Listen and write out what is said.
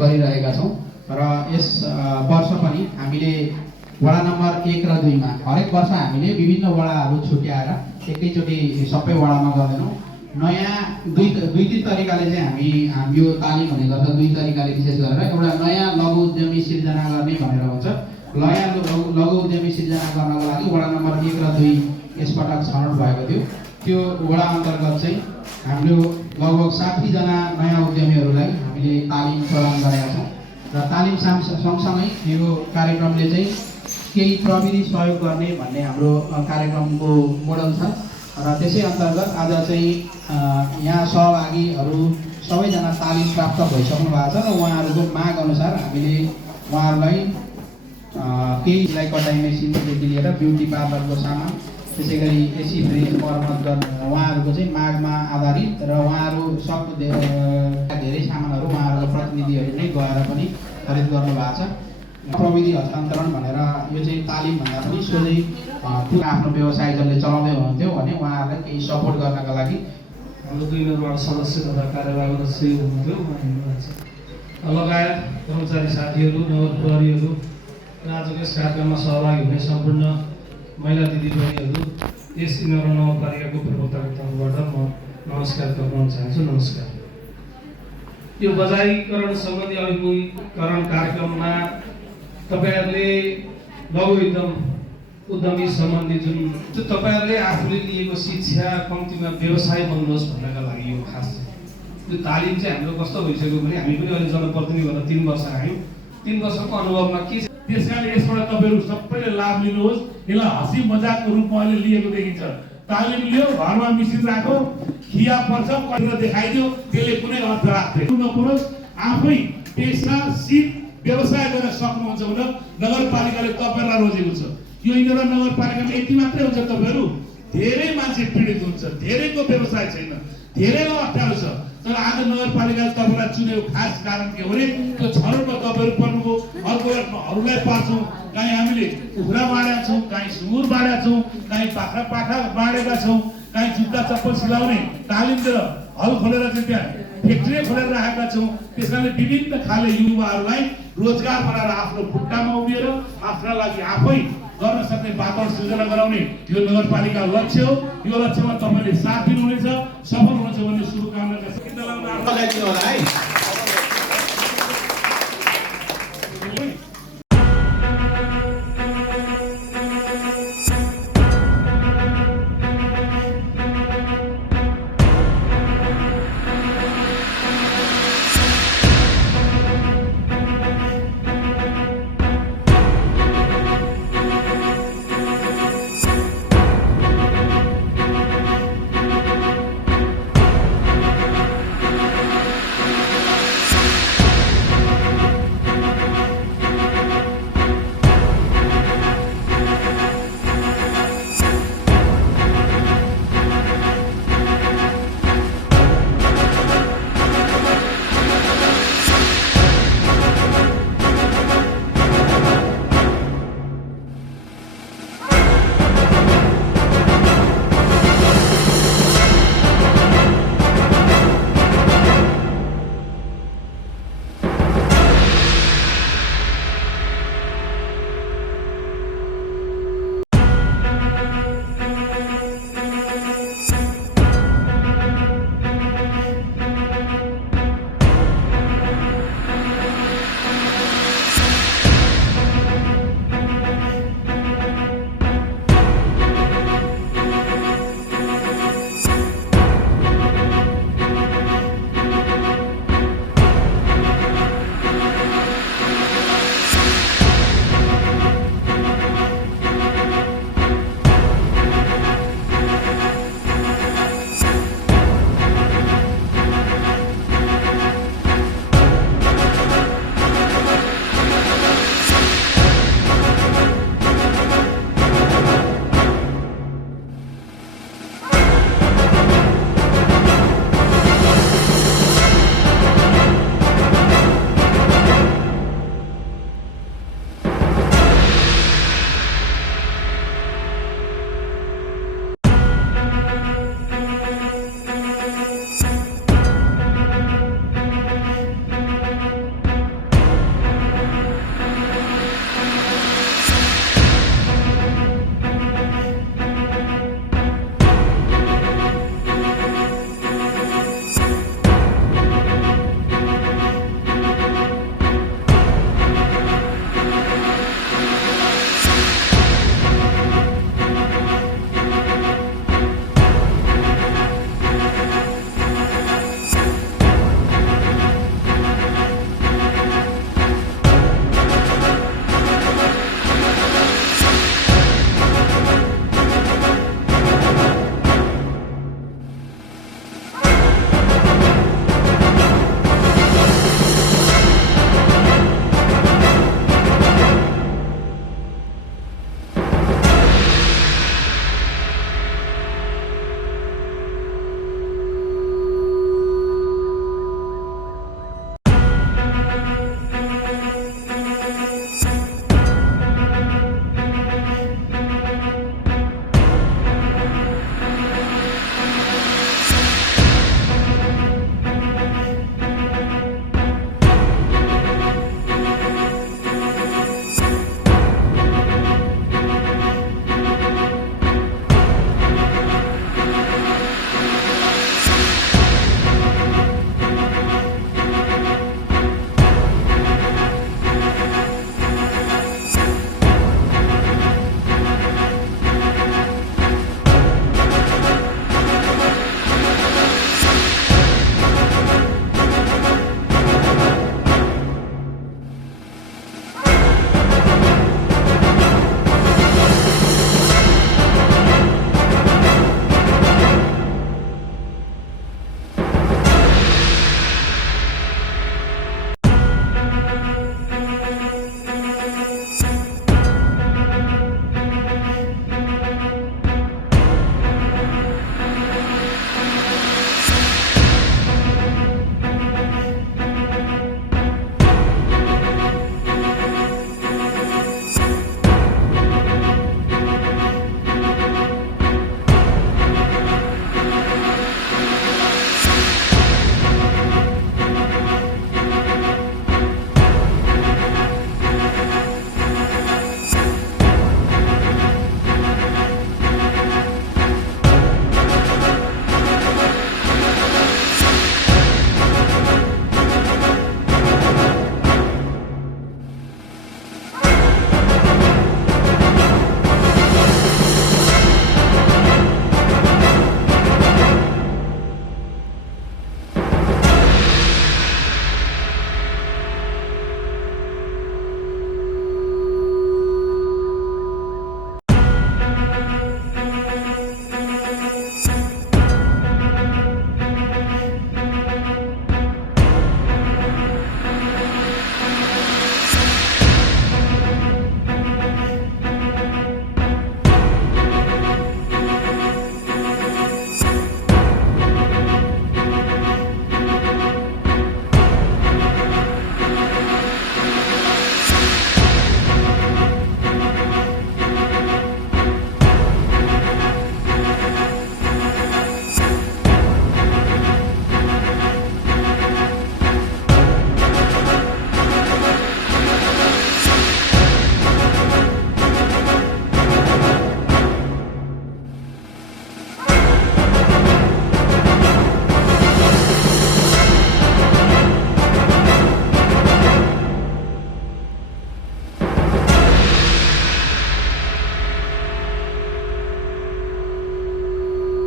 गरिरहेका छौँ र यस वर्ष पनि हामीले वडा नम्बर 1 र 2 मा हरेक वर्ष हामीले विभिन्न वडाहरू छुट्याएर एकैचोटि सबै वडामा गर्दैनौँ। नयाँ दुई तीन तरिकाले चाहिँ हामी यो तालिम हुने गर्छ। दुई तरिकाले विशेष गरेर एउटा नयाँ लघु उद्यमी सिर्जना गर्ने भनेर हुन्छ। नयाँ लघु उद्यमी सिर्जना गर्नको लागि वडा नम्बर 1 र 2 यसपटक छनौट भएको थियो। त्यो वडा अन्तर्गत चाहिँ हाम्रो लगभग 60 जना नयाँ उद्यमीहरूलाई हामीले तालिम प्रदान गरेका छौँ र तालिम सँगसँगै यो कार्यक्रमले चाहिँ केही प्रविधि सहयोग गर्ने भन्ने हाम्रो कार्यक्रमको मोडल छ र त्यसै अन्तर्गत आज चाहिँ यहाँ सहभागीहरू सबैजना तालिम प्राप्त भइसक्नु भएको छ र उहाँहरूको माग अनुसार हामीले उहाँहरूलाई केही सिलाइ कटाइ मेसिनदेखि लिएर ब्युटी पार्लरको सामान त्यसै गरी एसी फ्रिज मर्मत गर्ने उहाँहरूको चाहिँ मागमा आधारित र उहाँहरू धेरै सामानहरू उहाँहरूको प्रतिनिधिहरू नै गएर पनि खरिद गर्नुभएको छ। प्रविधि हस्तान्तरण भनेर यो चाहिँ तालिम भन्दा पनि सोझै आफ्नो व्यवसाय जसले चलाउँदै हुनुहुन्थ्यो भने उहाँहरूलाई केही सपोर्ट गर्नका लागि हाम्रो 2 नम्बर सदस्य तथा कार्यवाहक अध्यक्ष हुनुहुन्थ्यो लगायत कर्मचारी साथीहरू नगर प्रहरीहरू र आजको यस कार्यक्रममा सहभागी हुने सम्पूर्ण महिला दिदीबहिनीहरू यस इन्द्रनगर नगरपालिकाको प्रवक्ताको तर्फबाट म नमस्कार गर्न चाहन्छु। नमस्कार। यो बजारीकरण सम्बन्धी अभिमुखीकरण कार्यक्रममा तपाईहरुले लघु उद्यमी सम्बन्धी जुन तपाईहरुले आफूले लिएको शिक्षा कम्तीमा व्यवसाय बन्नुहोस् भन्नका लागि यो खास यो तालिम चाहिँ हाम्रो कस्तो भइसक्यो भने हामी पनि अहिले जनप्रतिनिधि भएर 3 वर्ष आयौँ। 3 वर्षको अनुभवमा के त्यसकारणले यसबाट तपाईहरु सबैले लाभ लिनुहोस्। यसलाई हँसी मजाकको रूपमा अहिले लिएको देखिन्छ। तालिम लियो, घरमा मिसिन राखो, खिया पर्छ गरेर देखाइदियो, त्यसले कुनै अर्थ राख्दैन। नपरोस् आफै पेशा सिप व्यवसाय गर्न सक्नुहुन्छ भने नगरपालिकाले तपाईहरुलाई रोजेको छ। यो इन्द्रनगर नगरपालिकामा यति मात्रै हुन्छ तपाईहरु धेरै मान्छे पीडित हुन्छ, धेरैको व्यवसाय छैन, धेरैलाई अप्ठ्यारो छ। तर आज नगरपालिकाले तपाईलाई चुनेको खास कारण के हो भने त्यो छनौटमा तपाईहरु पर्नुभयो। अर्कोहरूलाई पार्छौँ, कहीँ हामीले कुखुरा बाँडेका छौँ, कहीँ सुँगुर बाँडेका छौँ, कहीँ बाख्रा पाठा बाँडेका छौँ, कहीँ जुत्ता चप्पल सिलाउने तालिम दिएर हल खोलेर चाहिँ त्यहाँ फ्याक्ट्री खोलेर राखेका छौँ। त्यसकारणले विभिन्न खाले युवाहरूलाई रोजगार बनाएर आफ्नो खुट्टामा उभिएर आफ्ना लागि आफै गर्न सक्ने वातावरण सृजना गराउने यो नगरपालिका लक्ष्य हो। यो लक्ष्यमा तपाईले साथ दिनुहुनेछ, सफल हुनुहुन्छ भन्ने शुभकामना